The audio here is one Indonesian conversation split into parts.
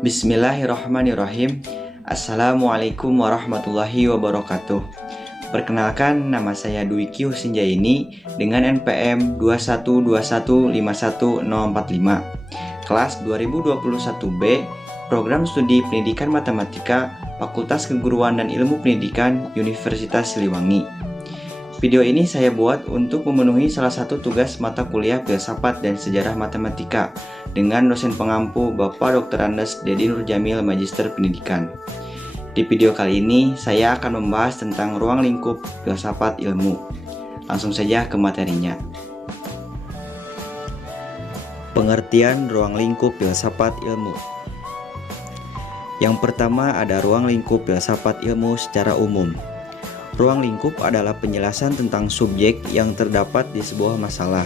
Bismillahirrahmanirrahim. Assalamualaikum warahmatullahi wabarakatuh. Perkenalkan, nama saya Dwiki Husinjaini dengan NPM 212151045, kelas 2021B, Program Studi Pendidikan Matematika, Fakultas Keguruan dan Ilmu Pendidikan, Universitas Siliwangi. Video ini saya buat untuk memenuhi salah satu tugas mata kuliah Filsafat dan Sejarah Matematika dengan dosen pengampu Bapak Dr. Andes Dedi Nurjamil, Magister Pendidikan. Di video kali ini saya akan membahas tentang ruang lingkup filsafat ilmu. Langsung saja ke materinya. Pengertian ruang lingkup filsafat ilmu. Yang pertama ada ruang lingkup filsafat ilmu secara umum. Ruang lingkup adalah penjelasan tentang subjek yang terdapat di sebuah masalah.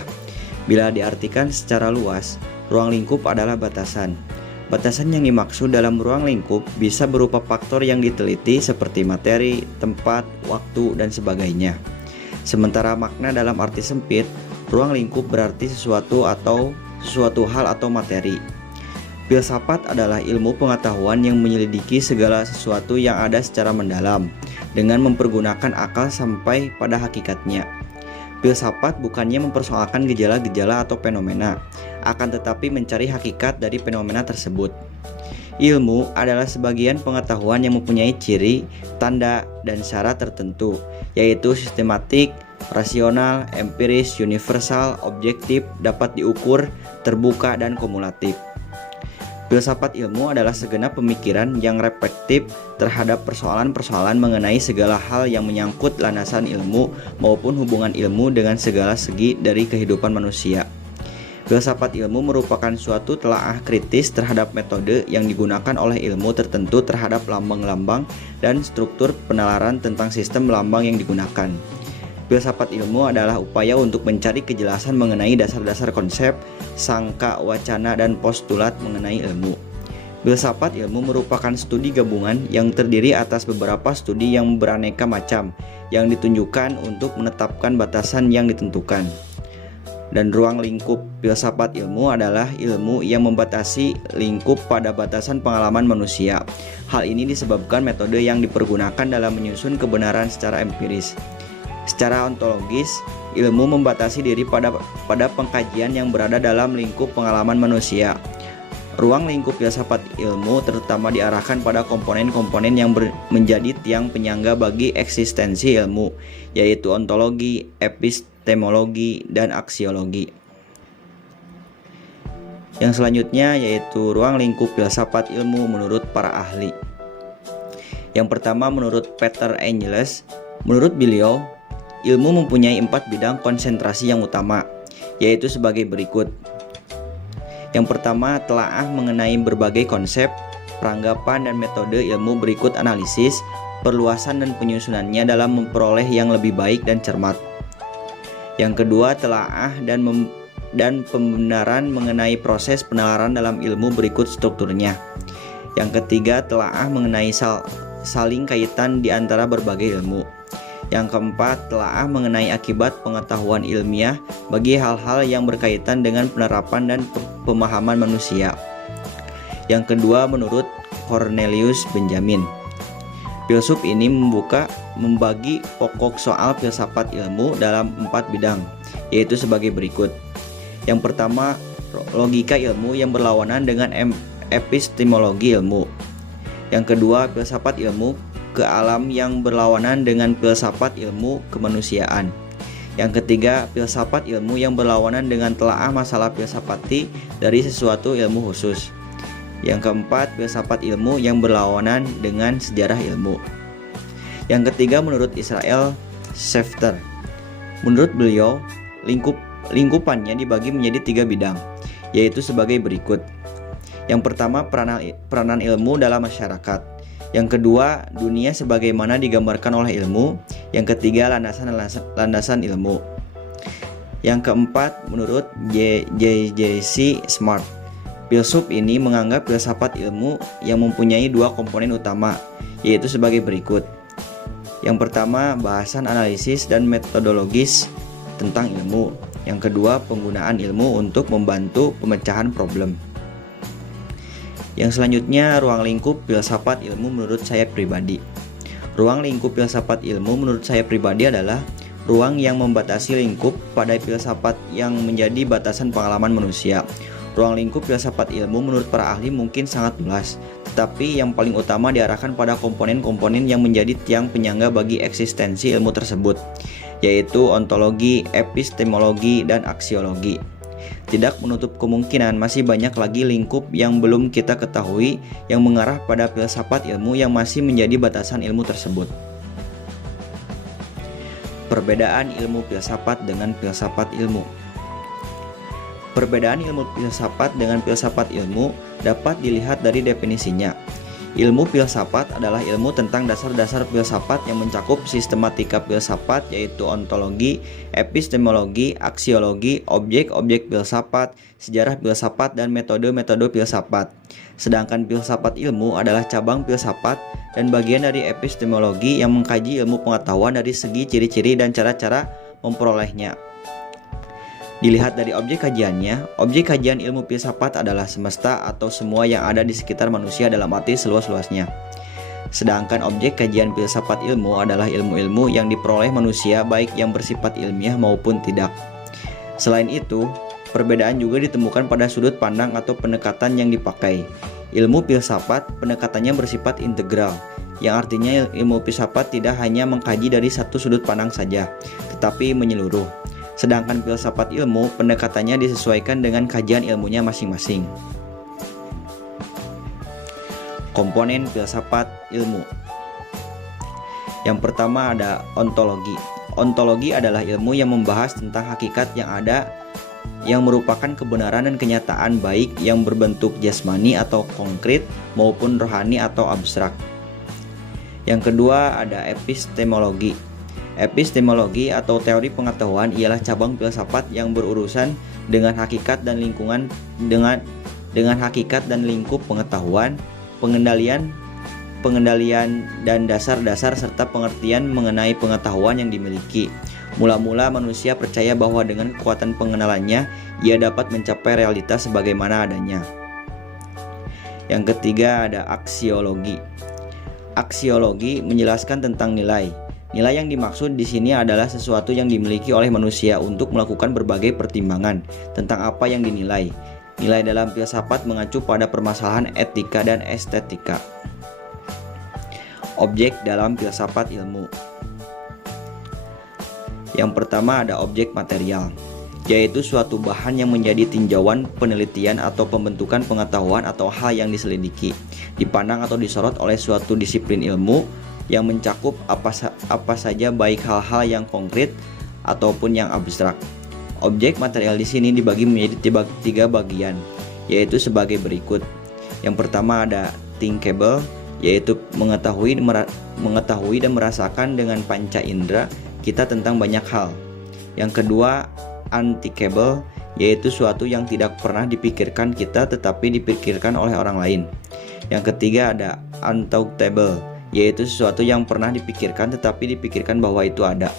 Bila diartikan secara luas, ruang lingkup adalah batasan. Batasan yang dimaksud dalam ruang lingkup bisa berupa faktor yang diteliti seperti materi, tempat, waktu, dan sebagainya. Sementara makna dalam arti sempit, ruang lingkup berarti sesuatu hal atau materi. Filsafat adalah ilmu pengetahuan yang menyelidiki segala sesuatu yang ada secara mendalam dengan mempergunakan akal sampai pada hakikatnya. Filsafat bukannya mempersoalkan gejala-gejala atau fenomena, akan tetapi mencari hakikat dari fenomena tersebut. Ilmu adalah sebagian pengetahuan yang mempunyai ciri, tanda, dan syarat tertentu, yaitu sistematik, rasional, empiris, universal, objektif, dapat diukur, terbuka, dan kumulatif. Filsafat ilmu adalah segenap pemikiran yang reflektif terhadap persoalan-persoalan mengenai segala hal yang menyangkut landasan ilmu maupun hubungan ilmu dengan segala segi dari kehidupan manusia. Filsafat ilmu merupakan suatu telaah kritis terhadap metode yang digunakan oleh ilmu tertentu terhadap lambang-lambang dan struktur penalaran tentang sistem lambang yang digunakan. Filsafat ilmu adalah upaya untuk mencari kejelasan mengenai dasar-dasar konsep, sangka, wacana, dan postulat mengenai ilmu. Filsafat ilmu merupakan studi gabungan yang terdiri atas beberapa studi yang beraneka macam yang ditunjukkan untuk menetapkan batasan yang ditentukan. Dan ruang lingkup filsafat ilmu adalah ilmu yang membatasi lingkup pada batasan pengalaman manusia. Hal ini disebabkan metode yang dipergunakan dalam menyusun kebenaran secara empiris. Secara ontologis, ilmu membatasi diri pada pengkajian yang berada dalam lingkup pengalaman manusia. Ruang lingkup filsafat ilmu terutama diarahkan pada komponen-komponen yang menjadi tiang penyangga bagi eksistensi ilmu, yaitu ontologi, epistemologi, dan aksiologi. Yang selanjutnya yaitu ruang lingkup filsafat ilmu menurut para ahli. Yang pertama menurut Peter Engeles, menurut beliau, ilmu mempunyai 4 bidang konsentrasi yang utama, yaitu sebagai berikut. Yang pertama, telaah mengenai berbagai konsep, peranggapan, dan metode ilmu berikut analisis, perluasan dan penyusunannya dalam memperoleh yang lebih baik dan cermat. Yang kedua, telaah dan pembenaran mengenai proses penalaran dalam ilmu berikut strukturnya. Yang ketiga, telaah mengenai saling kaitan di antara berbagai ilmu. Yang keempat, telaah mengenai akibat pengetahuan ilmiah bagi hal-hal yang berkaitan dengan penerapan dan pemahaman manusia. Yang kedua, menurut Cornelius Benjamin, filsuf ini membagi pokok soal filsafat ilmu dalam 4 bidang, yaitu sebagai berikut. Yang pertama, logika ilmu yang berlawanan dengan epistemologi ilmu. Yang kedua, filsafat ilmu ke alam yang berlawanan dengan filsafat ilmu kemanusiaan. Yang ketiga, filsafat ilmu yang berlawanan dengan telaah masalah filsafati dari sesuatu ilmu khusus. Yang keempat, filsafat ilmu yang berlawanan dengan sejarah ilmu. Yang ketiga, menurut Israel Schefter, menurut beliau, lingkupannya dibagi menjadi 3 bidang, yaitu sebagai berikut. Yang pertama, peranan ilmu dalam masyarakat. Yang kedua, dunia sebagaimana digambarkan oleh ilmu. Yang ketiga, landasan ilmu. Yang keempat, menurut J.C. Smart, filsuf ini menganggap filsafat ilmu yang mempunyai 2 komponen utama, yaitu sebagai berikut. Yang pertama, bahasan analisis dan metodologis tentang ilmu. Yang kedua, penggunaan ilmu untuk membantu pemecahan problem. Yang selanjutnya, ruang lingkup filsafat ilmu menurut saya pribadi. Ruang lingkup filsafat ilmu menurut saya pribadi adalah ruang yang membatasi lingkup pada filsafat yang menjadi batasan pengalaman manusia. Ruang lingkup filsafat ilmu menurut para ahli mungkin sangat luas, tetapi yang paling utama diarahkan pada komponen-komponen yang menjadi tiang penyangga bagi eksistensi ilmu tersebut, yaitu ontologi, epistemologi, dan aksiologi. Tidak menutup kemungkinan masih banyak lagi lingkup yang belum kita ketahui yang mengarah pada filsafat ilmu yang masih menjadi batasan ilmu tersebut. Perbedaan ilmu filsafat dengan filsafat ilmu. Perbedaan ilmu filsafat dengan filsafat ilmu dapat dilihat dari definisinya. Ilmu filsafat adalah ilmu tentang dasar-dasar filsafat yang mencakup sistematika filsafat, yaitu ontologi, epistemologi, aksiologi, objek-objek filsafat, sejarah filsafat, dan metode-metode filsafat. Sedangkan filsafat ilmu adalah cabang filsafat dan bagian dari epistemologi yang mengkaji ilmu pengetahuan dari segi ciri-ciri dan cara-cara memperolehnya. Dilihat dari objek kajiannya, objek kajian ilmu filsafat adalah semesta atau semua yang ada di sekitar manusia dalam arti seluas-luasnya. Sedangkan objek kajian filsafat ilmu adalah ilmu-ilmu yang diperoleh manusia baik yang bersifat ilmiah maupun tidak. Selain itu, perbedaan juga ditemukan pada sudut pandang atau pendekatan yang dipakai. Ilmu filsafat pendekatannya bersifat integral, yang artinya ilmu filsafat tidak hanya mengkaji dari satu sudut pandang saja, tetapi menyeluruh. Sedangkan filsafat ilmu pendekatannya disesuaikan dengan kajian ilmunya masing-masing. Komponen filsafat ilmu. Yang pertama ada ontologi. Ontologi adalah ilmu yang membahas tentang hakikat yang ada, yang merupakan kebenaran dan kenyataan baik yang berbentuk jasmani atau konkret maupun rohani atau abstrak. Yang kedua ada epistemologi. Epistemologi atau teori pengetahuan ialah cabang filsafat yang berurusan dengan hakikat dan lingkungan dengan hakikat dan lingkup pengetahuan, pengendalian dan dasar-dasar serta pengertian mengenai pengetahuan yang dimiliki. Mula-mula manusia percaya bahwa dengan kekuatan pengenalannya ia dapat mencapai realitas sebagaimana adanya. Yang ketiga ada aksiologi. Aksiologi menjelaskan tentang nilai. Nilai yang dimaksud di sini adalah sesuatu yang dimiliki oleh manusia untuk melakukan berbagai pertimbangan tentang apa yang dinilai. Nilai dalam filsafat mengacu pada permasalahan etika dan estetika. Objek dalam filsafat ilmu. Yang pertama ada objek material, yaitu suatu bahan yang menjadi tinjauan penelitian atau pembentukan pengetahuan atau hal yang diselidiki, dipandang atau disorot oleh suatu disiplin ilmu yang mencakup apa saja baik hal-hal yang konkret ataupun yang abstrak. Objek material di sini dibagi menjadi tiga bagian, yaitu sebagai berikut. Yang pertama ada thinkable, yaitu mengetahui dan merasakan dengan panca indera kita tentang banyak hal. Yang kedua unthinkable, yaitu suatu yang tidak pernah dipikirkan kita tetapi dipikirkan oleh orang lain. Yang ketiga ada unthoughtable, yaitu sesuatu yang pernah dipikirkan tetapi dipikirkan bahwa itu ada.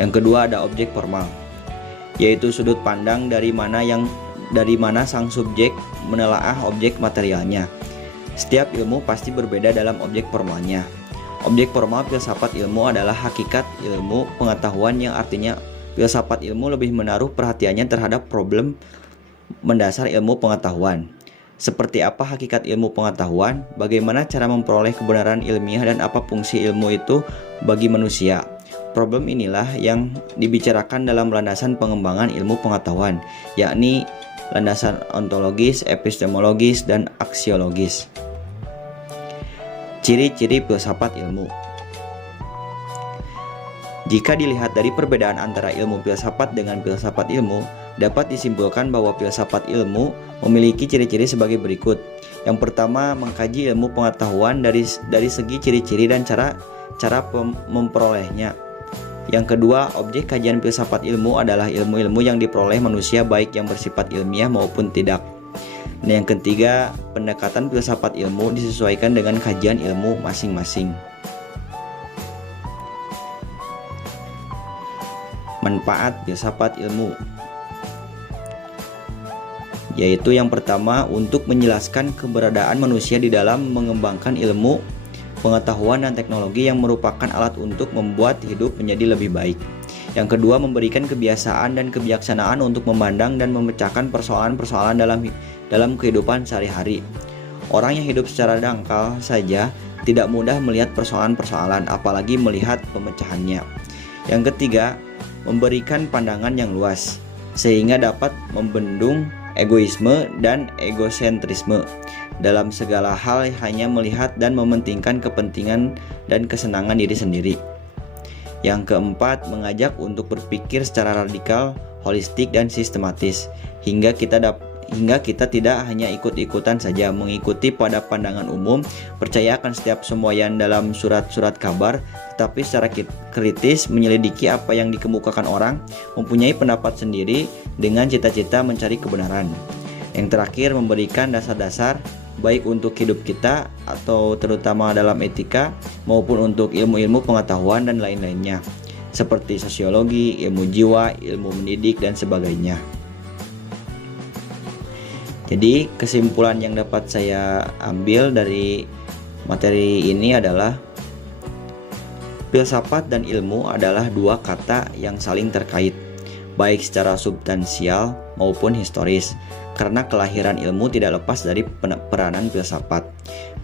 Yang kedua ada objek formal, yaitu sudut pandang dari mana sang subjek menelaah objek materialnya. Setiap ilmu pasti berbeda dalam objek formalnya. Objek formal filsafat ilmu adalah hakikat ilmu pengetahuan, yang artinya filsafat ilmu lebih menaruh perhatiannya terhadap problem mendasar ilmu pengetahuan. Seperti apa hakikat ilmu pengetahuan, bagaimana cara memperoleh kebenaran ilmiah, dan apa fungsi ilmu itu bagi manusia. Problem inilah yang dibicarakan dalam landasan pengembangan ilmu pengetahuan, yakni landasan ontologis, epistemologis, dan aksiologis. Ciri-ciri filsafat ilmu. Jika dilihat dari perbedaan antara ilmu filsafat dengan filsafat ilmu, dapat disimpulkan bahwa filsafat ilmu memiliki ciri-ciri sebagai berikut. Yang pertama, mengkaji ilmu pengetahuan dari segi ciri-ciri dan cara memperolehnya. Yang kedua, objek kajian filsafat ilmu adalah ilmu-ilmu yang diperoleh manusia baik yang bersifat ilmiah maupun tidak. Dan yang ketiga, pendekatan filsafat ilmu disesuaikan dengan kajian ilmu masing-masing. Manfaat filsafat ilmu. yaitu yang pertama untuk menjelaskan keberadaan manusia di dalam mengembangkan ilmu, pengetahuan dan teknologi yang merupakan alat untuk membuat hidup menjadi lebih baik. Yang kedua, memberikan kebiasaan dan kebijaksanaan untuk memandang dan memecahkan persoalan-persoalan dalam kehidupan sehari-hari. Orang yang hidup secara dangkal saja tidak mudah melihat persoalan-persoalan, apalagi melihat pemecahannya. Yang ketiga, memberikan pandangan yang luas, sehingga dapat membendung egoisme dan egosentrisme. Dalam segala hal hanya melihat dan mementingkan kepentingan dan kesenangan diri sendiri. Yang keempat, mengajak untuk berpikir secara radikal, holistik dan sistematis, hingga kita tidak hanya ikut-ikutan saja mengikuti pada pandangan umum, percaya akan setiap semboyan dalam surat-surat kabar, tetapi secara kritis menyelidiki apa yang dikemukakan orang, mempunyai pendapat sendiri dengan cita-cita mencari kebenaran. Yang terakhir, memberikan dasar-dasar baik untuk hidup kita atau terutama dalam etika maupun untuk ilmu-ilmu pengetahuan dan lain-lainnya seperti sosiologi, ilmu jiwa, ilmu mendidik dan sebagainya. Jadi kesimpulan yang dapat saya ambil dari materi ini adalah filsafat dan ilmu adalah dua kata yang saling terkait, baik secara substansial maupun historis, karena kelahiran ilmu tidak lepas dari peranan filsafat.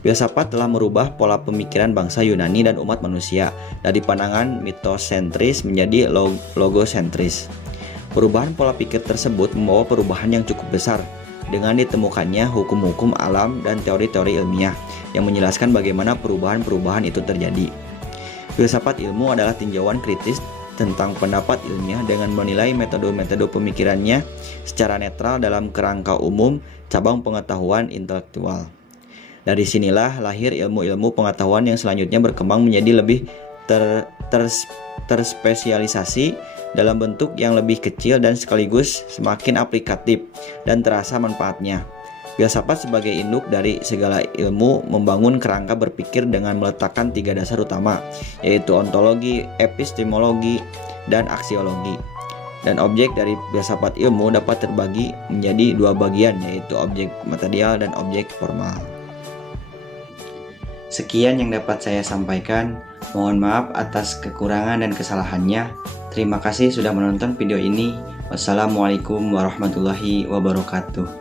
Filsafat telah merubah pola pemikiran bangsa Yunani dan umat manusia dari pandangan mitosentris menjadi logosentris. Perubahan pola pikir tersebut membawa perubahan yang cukup besar dengan ditemukannya hukum-hukum alam dan teori-teori ilmiah yang menjelaskan bagaimana perubahan-perubahan itu terjadi. Filsafat ilmu adalah tinjauan kritis tentang pendapat ilmiah dengan menilai metode-metode pemikirannya secara netral dalam kerangka umum cabang pengetahuan intelektual. Dari sinilah lahir ilmu-ilmu pengetahuan yang selanjutnya berkembang menjadi lebih terspesialisasi dalam bentuk yang lebih kecil dan sekaligus semakin aplikatif dan terasa manfaatnya. Filsafat sebagai induk dari segala ilmu membangun kerangka berpikir dengan meletakkan tiga dasar utama, yaitu ontologi, epistemologi, dan aksiologi. Dan objek dari filsafat ilmu dapat terbagi menjadi dua bagian, yaitu objek material dan objek formal. Sekian yang dapat saya sampaikan. Mohon maaf atas kekurangan dan kesalahannya. Terima kasih sudah menonton video ini. Wassalamualaikum warahmatullahi wabarakatuh.